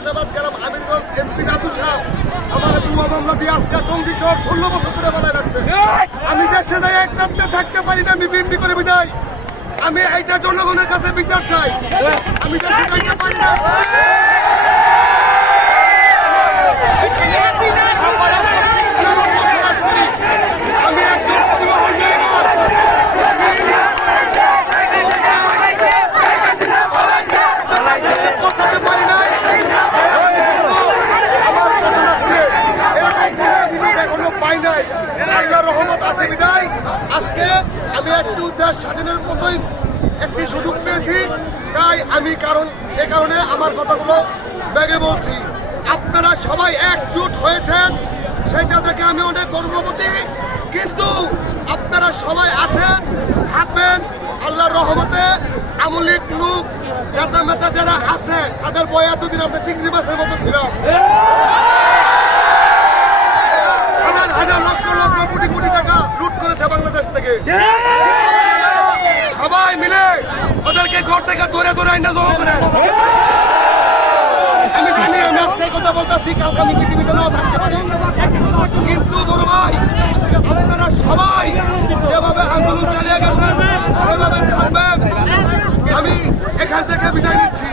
কৃষ্ণাবাদ গ্রাম Amirganj MP Raju সাহেব আমার বুয়া মামলা দিয়ে আজকে টঙ্গী শহর 16 বছর ধরে বানায় রাখছে। আমি দেশে যাই এক রাত্রে থাকতে পারি না, আমি বিএমপি করে বিদায়। আমি এইটা জনগণের কাছে বিচার চাই। আমি দেশে যাইতে পারি না। আমি একজন পরিবহন ড্রাইভার। করতে পারি না। এখনো পাই নাই। আল্লাহর রহমত আছে বিদায় আজকে আমি একটু দেশ স্বাধীনের মতোই একটি সুযোগ পেয়েছি। তাই আমি এ কারণে আমার কথাগুলো ব্যাগে বলছি। আপনারা সবাই একজুট হয়েছেন, সেটা দেখে আমি অনেক গর্ববোধী। কিন্তু আপনারা সবাই আছেন, থাকবেন আল্লাহর রহমতে। আমলিক লোক নেতা মেতা যারা আছে তাদের বয় এতদিন আমরা চিংড়ি মাছের মতো ছিলাম। হাজার হাজার লক্ষ লক্ষ কোটি কোটি টাকা লুট করেছে বাংলাদেশ থেকে। সবাই মিলে ওদেরকে ঘর থেকে ধরে ধরে আইনা জমা করে। আমি জানি আমি আজকে কথা বলতেছি, কালকে আমি পৃথিবীতে নাও থাকতে পারি। কিন্তু বড় ভাই, আপনারা সবাই যেভাবে আন্দোলন চালিয়ে গেছেন সেভাবে থাকবেন। আমি এখান থেকে বিদায় নিচ্ছি।